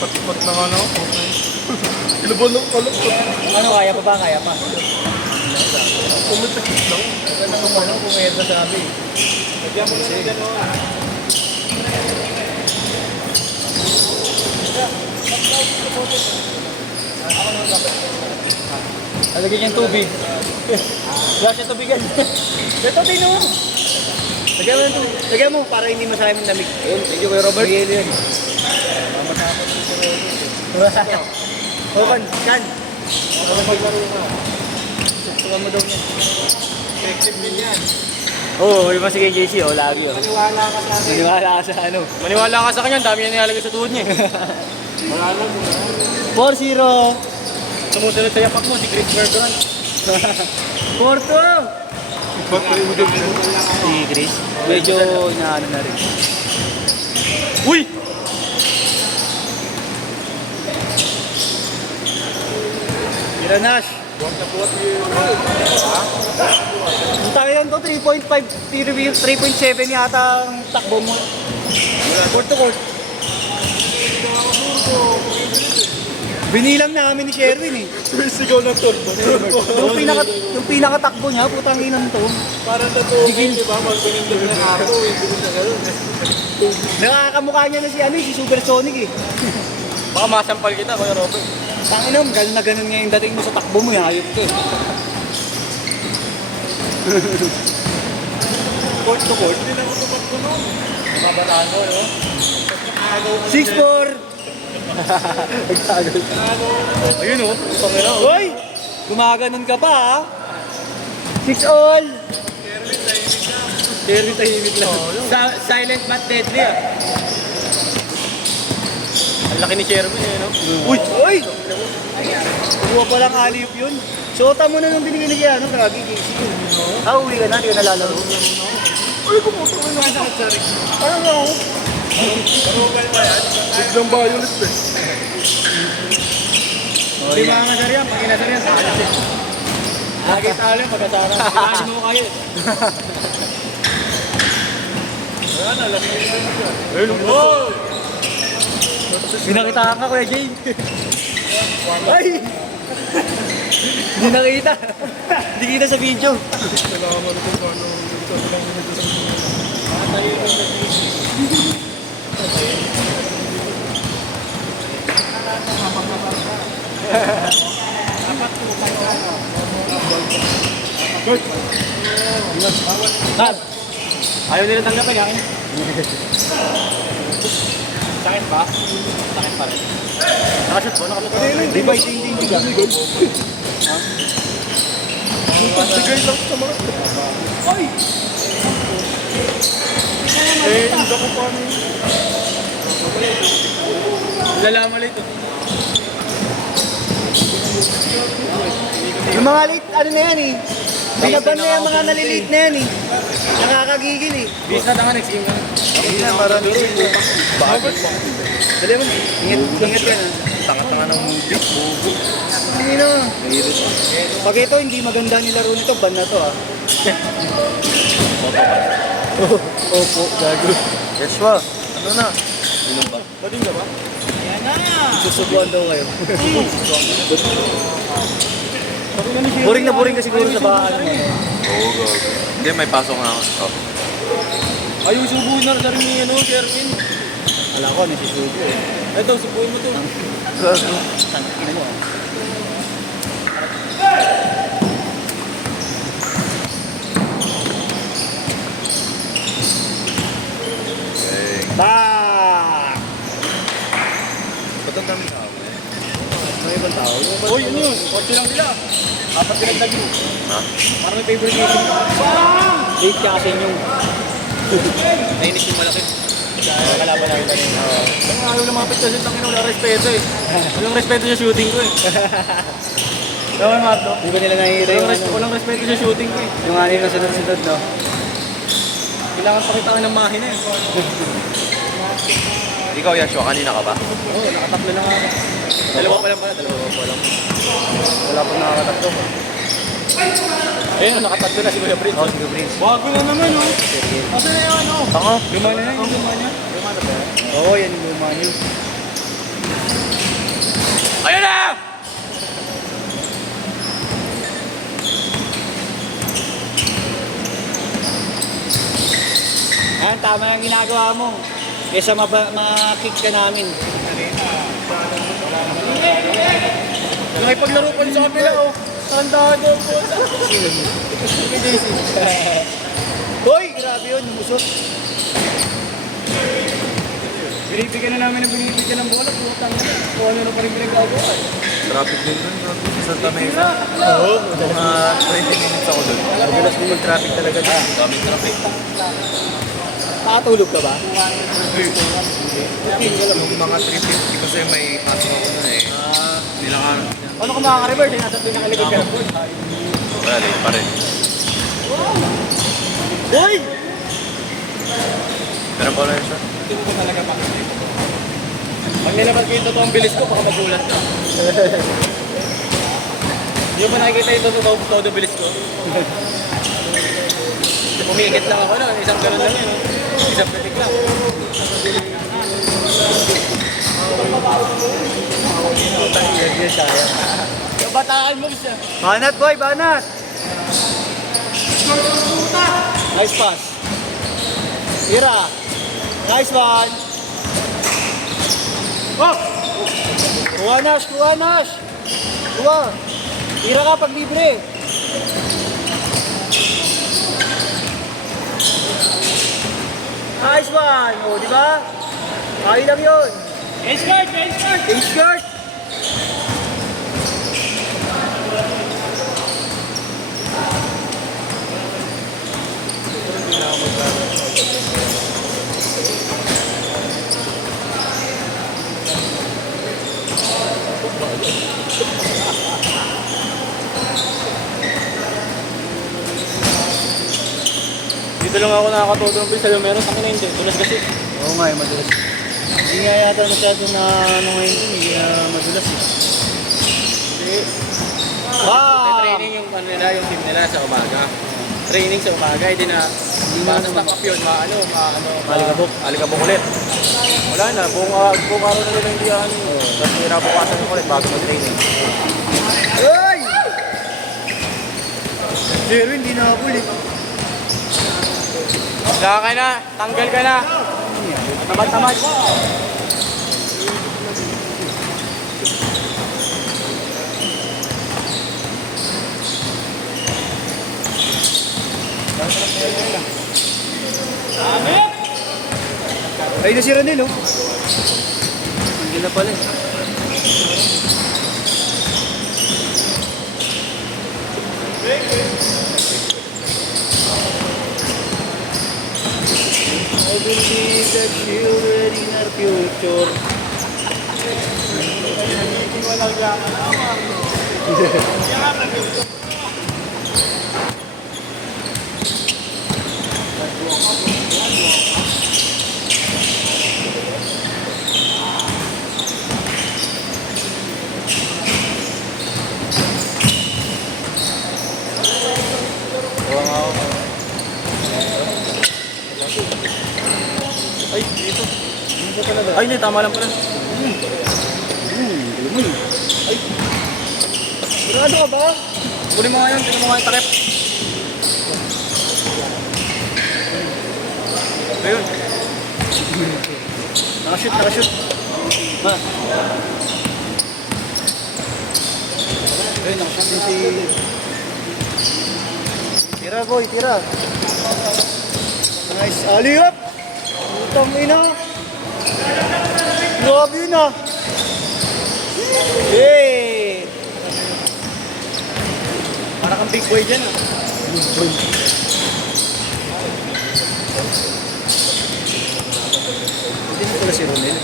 Pat-pat na nga na ako. Ilubon lang pala. Ano, kaya pa ba? Kaya pa. Pumitikit lang. Ano, pumayad na sabi. Lagyan mo na gano'n. Lagyan niyang tubig. Wala siya tubigan. Ito, tino mo. Lagyan mo ng tubig. Lagyan mo para hindi masayang ng lamig. Ayun, thank you kay Robert. Lagyan yun. Okan, kan. Ano maglaro ka? Tukan mo daw niya. Effective din yan. Oo, yung si KJC, lagi. Maniwala ka sa akin. Maniwala ka sa ano. Maniwala ka sa kanya, dami niya nilalagay sa tuhod niya. Wala lang. 4-0. Sumusunod sa yapak mo, si Chris Bergeron. 4-2. Si Chris, medyo inaano na rin. Uy! Iranash. Ang tayo yan to, 3.5, 3.7 yata ang takbo mo. Court to court. Binilang namin ni Sherwin eh. Sigaw na turbo. Yung pinakatakbo niya, putang inang to. Parang natuhin, di ba? Magpinindog na ako. Hindi ko sa gano'n. Nakakamukha niya na si ano, si Supersonic eh. Baka masampal kita, Kuya Robert. Tanginom, ganun na ganun nga yung dating mo sa takbo mo, hayop ka eh. Court to court. Hindi na ako tumakbo noon. Mabataan ko, no? 6-4. Nagtagal. Ayun, oh. Pangina, oh. Hoy! Gumaganon ka pa ha? 6-all. Derby tahimik lang. Silent but deadly ah. Ang laki ni Sherwin, eh, no? Uy! Uy! Kuha pa lang aliyop yun. Sota mo na nung binigay ni Kiano, Kragi, KC. Ah, uwi ka na, hindi ka nalalaro. Uy, kumuha ko na sakit, sorry. Parang ako. Marugal ba yan? Biglang violet, eh. Di ba nga sir yan? Pag inasar yan, alas eh. Lagi talo yung pagkasara. Kailangan mo kayo. Wala na, laki na siya. Ayun, oh! Binakitaan ka, Kuya Jay. Ay! Hindi nakita. Hindi kita sa video. Salamat ko paano dito lang dito sa tayo ng Tad! Ayaw nila tanggapin yakin. Sa akin ba? Sa akin pa rin. Nakashoot po, nakashoot. Di ba hindi ka? Pagbigay lang sa mga. Ay! Eh, hindi ko paano yun. Lalaman ito. Yung mga late, ano na yan eh. Binaban na yung mga nalilate na yan eh. Nakakagigil eh. Bis na tanga, nag-sim ka. Hindi na, marami rin. Bakit? Dali mo, ingat ka na. Tanga-tanga ng movie. Hindi na. Pag ito hindi maganda nilaro nito, ban na to ah. Opo, gago. Yeshua, ano na? Inom ba? Pwede na ba? Susubuan daw kayo. Boring na boring ka siguro sa bahay. Oo, gago. Hindi, may pasok nga ako. Ayun, subuhin na rin ni ano, Sherwin. Wala ko, nisisubo eh. Ito, subuhin mo to. Gago. Ina mo ah. Back! Ba't ang dami tao eh? May ibang tao. Uy, yun yun. Korte lang nila. Apat pinagdag mo. Ha? Parang may favorite game. Late ka kasi yung... Nainis yung malaki. Kalaban namin kanina. Ang ayaw na mapit kasi tangin wala respeto eh. Walang respeto sa shooting ko eh. Gawin mo ito. Di ba nila nahihira yung ano? Walang respeto sa shooting ko eh. Yung ano yung sunod-sunod, no? Kailangan pakitaan ng mahina eh. Ikaw, Yashua, kanina ka ba? Oo, nakatatlo na nga ako. Dalawa pa lang pala, dalawa pa lang. Wala pang nakakatatlo. Ayun, nakatatlo na si Kuya Prince. Oh, sige, Prince. Bago na naman oh. Asa na yung ano? Tanga. Luma na yan, yung luma niya. Luma na ba? Oo, yan yung luma nyo. Ayun na! Ayan, tama yung ginagawa mo. Kesa ma-kick ka namin. Nakipaglaro pa sa kapila, oh. Tandaan mo po. Hoy, grabe yun, umusok. Binibigyan na namin ng binibigyan ng bola. Putang na. Kung ano na pa rin pinagagawa. Traffic din dun. Santa Mesa. Oo. Mga 20 minutes ako dun. Madalas din mag-traffic talaga dyan. Daming traffic. Nakatulog ka ba? Yung mga 350 kasi may pasok ako na eh. Nilakan. Ano ka makaka-reverse? Nasa pinakaligid ka ng board. Wala, late pa rin. Hoy! Pero pa rin siya. Pag nilabas ko yung totoong bilis ko, baka magulat ka. Hindi mo ba nakikita yung todo bilis ko? Umikit lang ako, no? Isang ganun lang yun, no? Isang pitik lang. Kabataan mo siya. Banat boy, banat! Nice pass. Tira. Nice one. Oh! Kuha Nash, kuha Nash. Kuha. Tira ka pag libre. Nice one. O, di ba? Kaya lang yun. Ace guard! Ace guard! Ace guard. Dito lang ako nakakatodo ng bilis. Sa'yo meron, takin na hindi. Tulas kasi. Oo nga, madalas. Hindi nga yata masyado na ano ngayon dun, hindi madalas eh. Hindi. Ah! Training yung ano nila, yung team nila sa umaga. Training sa umaga, hindi na stop up yun, Alikabok. alikabok ulit. Wala na, buong araw na nila hindi ano. Tapos nirabukasan yung ulit bago mag-training. Ay! Zero, hindi na ako ulit. Saka ka na, tanggal ka na. Tamad-tamad. Ay, na si Ranel, oh. Hindi na pala eh. I believe that children in our future. Ay, dito. Ay, hindi, tama lang pala. Ay. Sigurado ka ba? Kunin mo nga yun, tingnan mo nga yung takip. Ayun. Nakashoot, nakashoot. Ha? Ayun, nakashoot din si... Tira, boy, tira. Nice, alley up! Putang ina! Grabe yun ah! Hey! Para kang big boy dyan, ah. Hindi na pala si Ronel.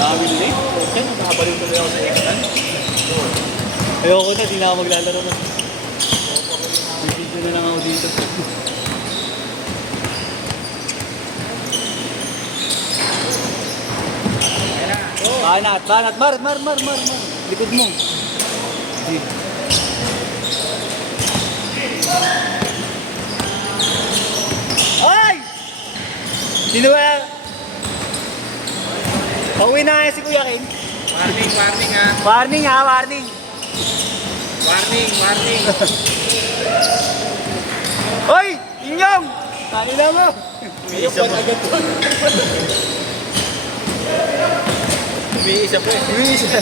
Dami nila eh. Okay, nakabalik tuloy ako sa X-Man. Ayoko na, di na ako maglalaro na. Video na lang ako dito. Banat. Mar. Likod mo. Ay! Sino ba? Pauwi na si Kuya Kim. Warning ha. Warning ha, warning. Warning. Hoy! Inyong! Kanina mo! Umiisa mo. Umiisa po eh. Umiisa.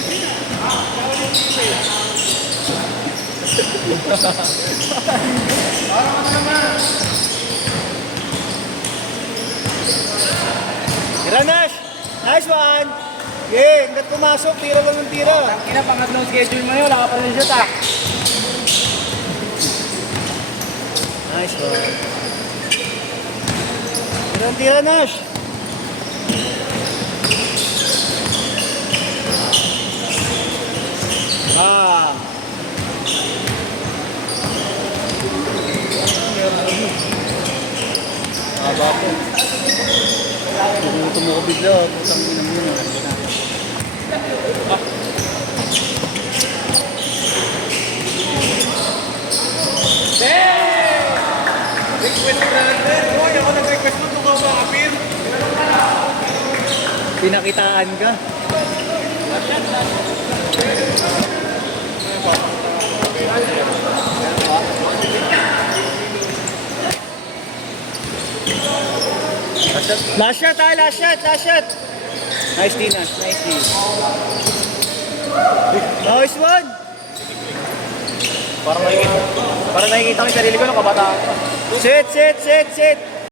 Tira, Nash! Nice one! Yeah, hanggat pumasok, tira lang ng tira. Kina, pangatlong schedule mo yun. Wala ka pa rin shoot ah. Nice one. Tira ng tira, Nash! Ah! Haba po. Tumuto mo ko bigla, putang ina mo yun. Request na natin. Hoy, ako nag-request mo. Tukaw mo kapir. Pinakitaan ka. Last shot. Nice D, Nash. Nice D. Nice one. Parang nakikita ko yung sarili ko nung kabataan ko. Sit.